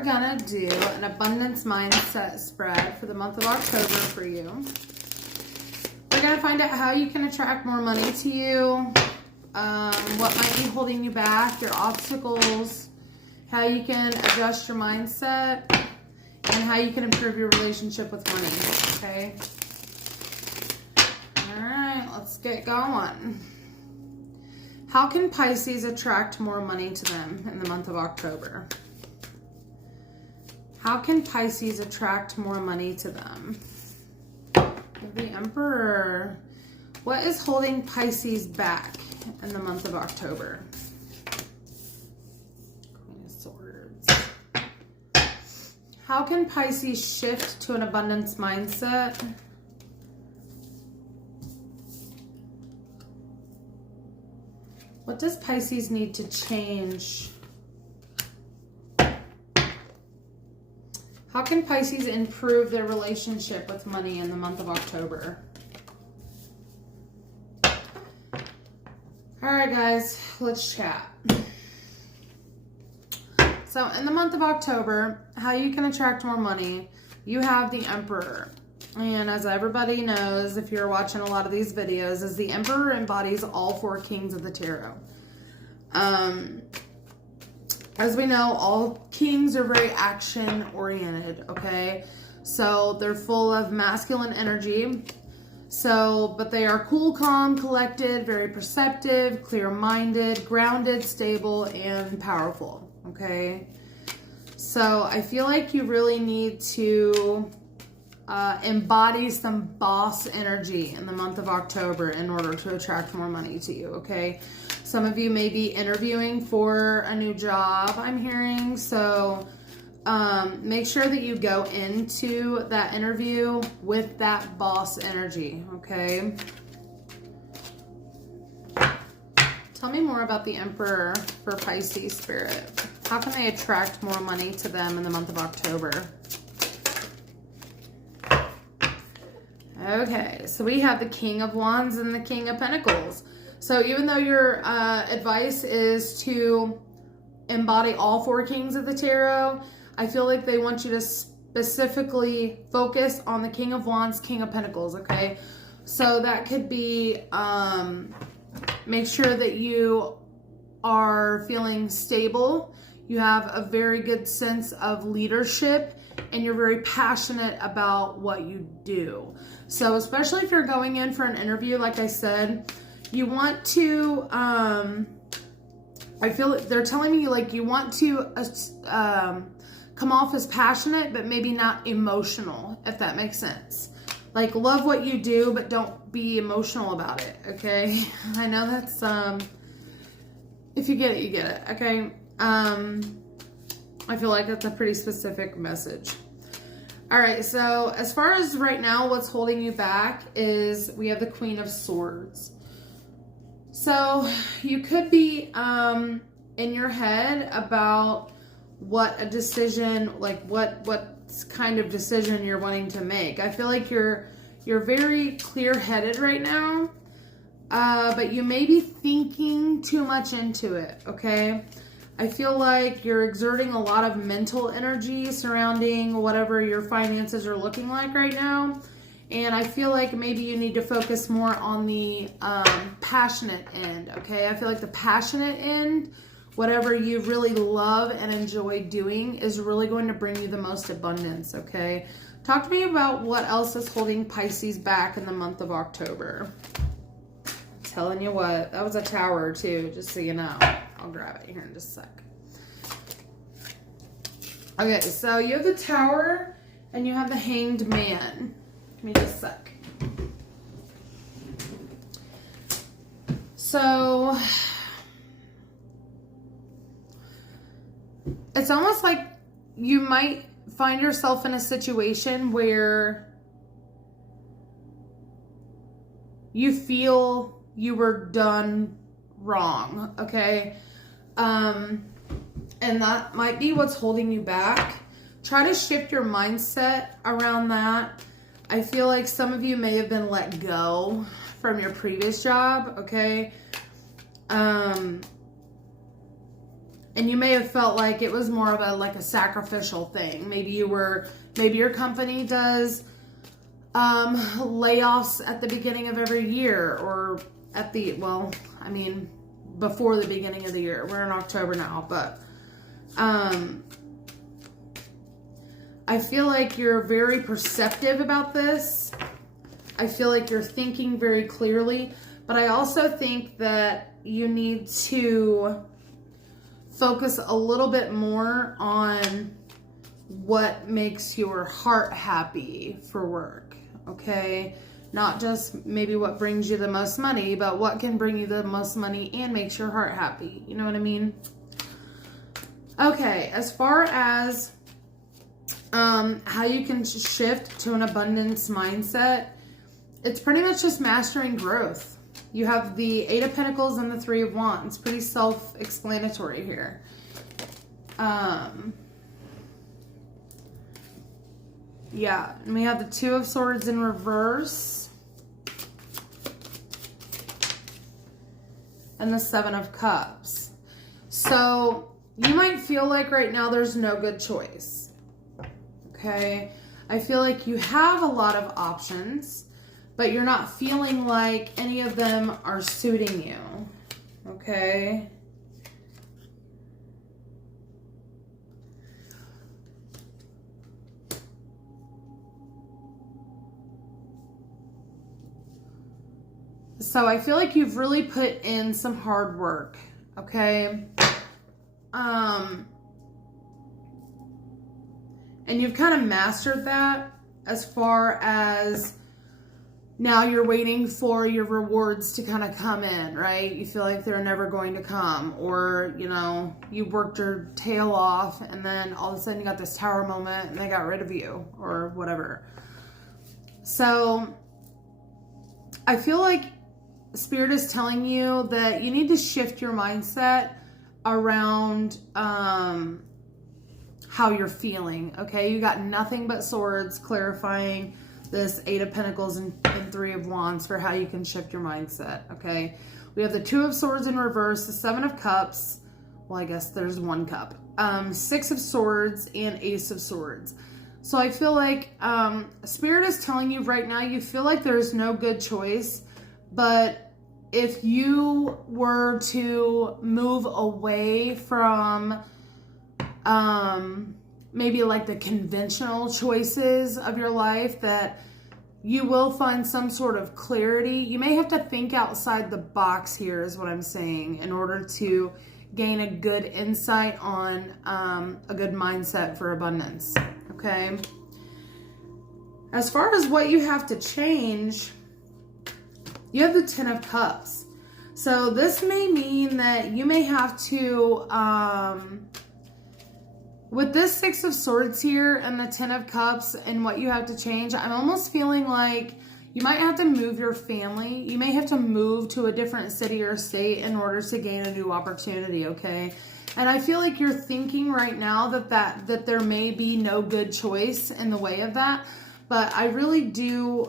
are gonna do an abundance mindset spread for the month of October for you. We're gonna find out how you can attract more money to you, what might be holding you back, your obstacles, how you can adjust your mindset, and how you can improve your relationship with money, okay? All right, let's get going. How can Pisces attract more money to them in the month of October? How can Pisces attract more money to them? The Emperor. What is holding Pisces back in the month of October? Queen of Swords. How can Pisces shift to an abundance mindset? What does Pisces need to change? How can Pisces improve their relationship with money in the month of October? All right, guys, let's chat. So in the month of October, how you can attract more money, you have the Emperor. And as everybody knows, if you're watching a lot of these videos, is the Emperor embodies all four kings of the tarot. As we know, all kings are very action oriented, okay? So they're full of masculine energy. So, but they are cool, calm, collected, very perceptive, clear-minded, grounded, stable, and powerful, okay? So I feel like you really need to embody some boss energy in the month of October in order to attract more money to you, okay? Some of you may be interviewing for a new job, I'm hearing. So make sure that you go into that interview with that boss energy, okay? Tell me more about the Emperor for Pisces spirit. How can they attract more money to them in the month of October? Okay, so we have the King of Wands and the King of Pentacles. So even though your advice is to embody all four kings of the tarot, I feel like they want you to specifically focus on the King of Wands, King of Pentacles, okay? So that could be, make sure that you are feeling stable. You have a very good sense of leadership, and you're very passionate about what you do. So especially if you're going in for an interview, like I said, you want to, I feel they're telling me like you want to come off as passionate, but maybe not emotional, if that makes sense. Like love what you do, but don't be emotional about it, okay? I know that's, if you get it, you get it, okay? I feel like that's a pretty specific message. All right, so as far as right now, what's holding you back is we have the Queen of Swords. So you could be in your head about what a decision, like what kind of decision you're wanting to make. I feel like you're very clear-headed right now, but you may be thinking too much into it, okay? I feel like you're exerting a lot of mental energy surrounding whatever your finances are looking like right now. And I feel like maybe you need to focus more on the passionate end, okay? I feel like the passionate end, whatever you really love and enjoy doing, is really going to bring you the most abundance, okay? Talk to me about what else is holding Pisces back in the month of October. I'm telling you what, that was a tower too, just so you know. I'll grab it here in just a sec. Okay, so you have the Tower and you have the Hanged Man. Give me just a sec. So it's almost like you might find yourself in a situation where you feel you were done wrong, okay? And that might be what's holding you back. Try to shift your mindset around that. I feel like some of you may have been let go from your previous job, okay? And you may have felt like it was more of a sacrificial thing. Maybe your company does layoffs at the beginning of every year, or before the beginning of the year. We're in October now, but I feel like you're very perceptive about this. I feel like you're thinking very clearly, but I also think that you need to focus a little bit more on what makes your heart happy for work, okay? Not just maybe what brings you the most money, but what can bring you the most money and makes your heart happy. You know what I mean? Okay, as far as how you can shift to an abundance mindset, it's pretty much just mastering growth. You have the 8 of Pentacles and the 3 of Wands. Pretty self-explanatory here. Yeah, and we have the 2 of Swords in reverse. And the 7 of Cups. So, you might feel like right now there's no good choice. Okay? I feel like you have a lot of options, but you're not feeling like any of them are suiting you. Okay? So I feel like you've really put in some hard work. Okay? And you've kind of mastered that, as far as now you're waiting for your rewards to kind of come in, right? You feel like they're never going to come, or, you know, you worked your tail off and then all of a sudden you got this tower moment and they got rid of you or whatever. So I feel like Spirit is telling you that you need to shift your mindset around how you're feeling, okay? You got nothing but swords clarifying this 8 of Pentacles and 3 of Wands for how you can shift your mindset, okay? We have the 2 of Swords in reverse, the 7 of Cups. Well, I guess there's 1 cup. 6 of Swords and Ace of Swords. So I feel like Spirit is telling you right now, you feel like there's no good choice, but if you were to move away from maybe like the conventional choices of your life, that you will find some sort of clarity. You may have to think outside the box here, is what I'm saying, in order to gain a good insight on a good mindset for abundance, okay? As far as what you have to change, you have the 10 of Cups. So this may mean that you may have to, with this 6 of Swords here and the 10 of Cups and what you have to change, I'm almost feeling like you might have to move your family. You may have to move to a different city or state in order to gain a new opportunity, okay? And I feel like you're thinking right now that there may be no good choice in the way of that, but I really do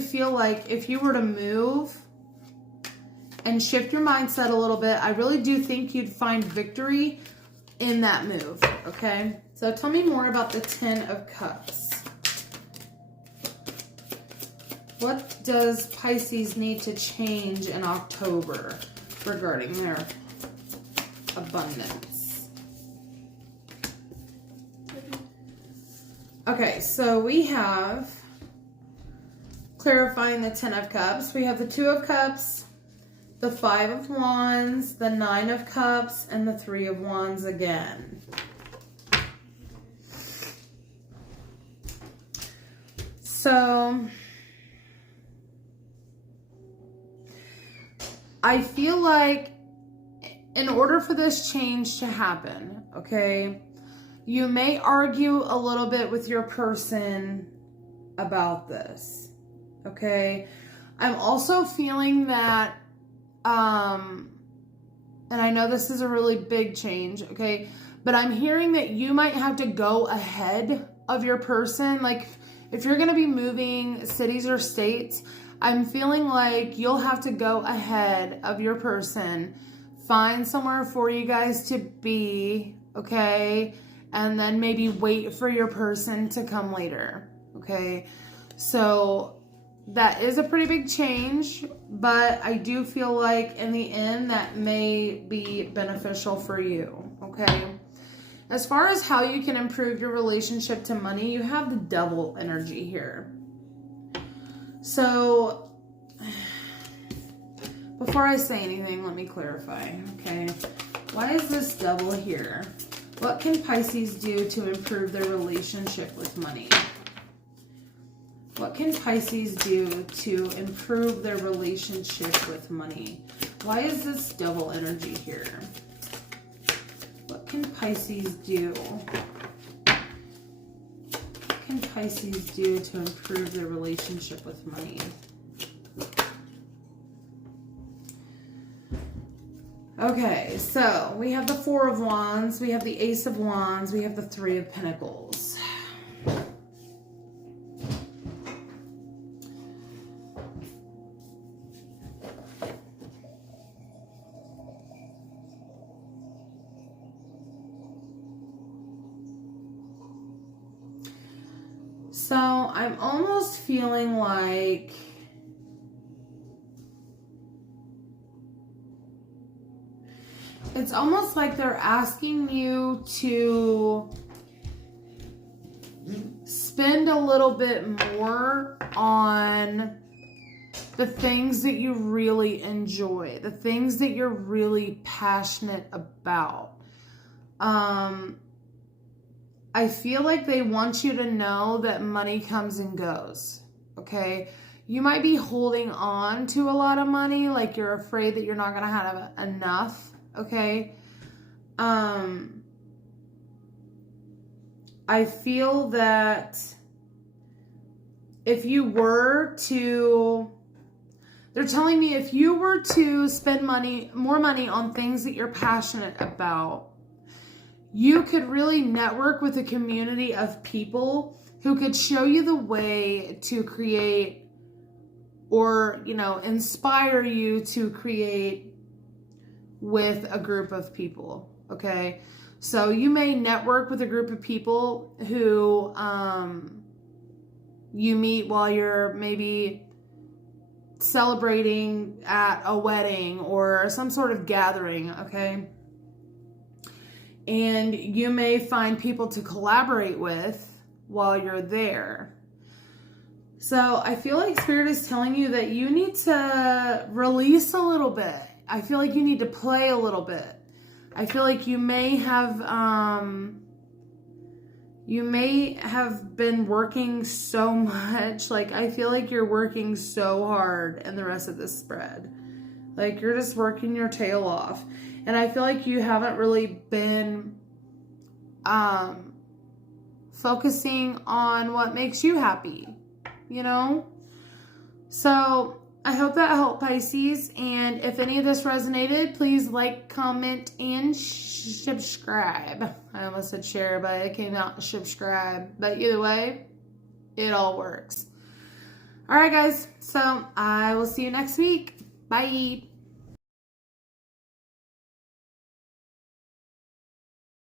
feel like if you were to move and shift your mindset a little bit, I really do think you'd find victory in that move, okay? So tell me more about the 10 of Cups. What does Pisces need to change in October regarding their abundance? Okay, so we have clarifying the 10 of Cups. We have the 2 of Cups, the 5 of Wands, the 9 of Cups, and the 3 of Wands again. So I feel like in order for this change to happen, okay, you may argue a little bit with your person about this, okay? I'm also feeling that, and I know this is a really big change, okay, but I'm hearing that you might have to go ahead of your person. Like, if you're going to be moving cities or states, I'm feeling like you'll have to go ahead of your person, find somewhere for you guys to be, okay? And then maybe wait for your person to come later, okay? So that is a pretty big change, but I do feel like in the end that may be beneficial for you, okay? As far as how you can improve your relationship to money, you have the Devil energy here. So, before I say anything, let me clarify, okay? Why is this Devil here? What can Pisces do to improve their relationship with money? What can Pisces do to improve their relationship with money? Why is this Devil energy here? What can Pisces do? What can Pisces do to improve their relationship with money? Okay, so we have the Four of Wands, we have the Ace of Wands, we have the Three of Pentacles. So I'm almost feeling like it's almost like they're asking you to spend a little bit more on the things that you really enjoy, the things that you're really passionate about. I feel like they want you to know that money comes and goes, okay? You might be holding on to a lot of money, like you're afraid that you're not going to have enough, okay? I feel that if you were to, they're telling me if you were to spend more money on things that you're passionate about, you could really network with a community of people who could show you the way to create or, you know, inspire you to create with a group of people, okay? So you may network with a group of people who you meet while you're maybe celebrating at a wedding or some sort of gathering, okay? And you may find people to collaborate with while you're there. So I feel like Spirit is telling you that you need to release a little bit. I feel like you need to play a little bit. I feel like you may have been working so much. Like, I feel like you're working so hard in the rest of this spread. Like, you're just working your tail off. And I feel like you haven't really been focusing on what makes you happy, you know? So I hope that helped, Pisces. And if any of this resonated, please like, comment, and subscribe. I almost said share, but it came out subscribe. But either way, it all works. All right, guys. So I will see you next week. Bye.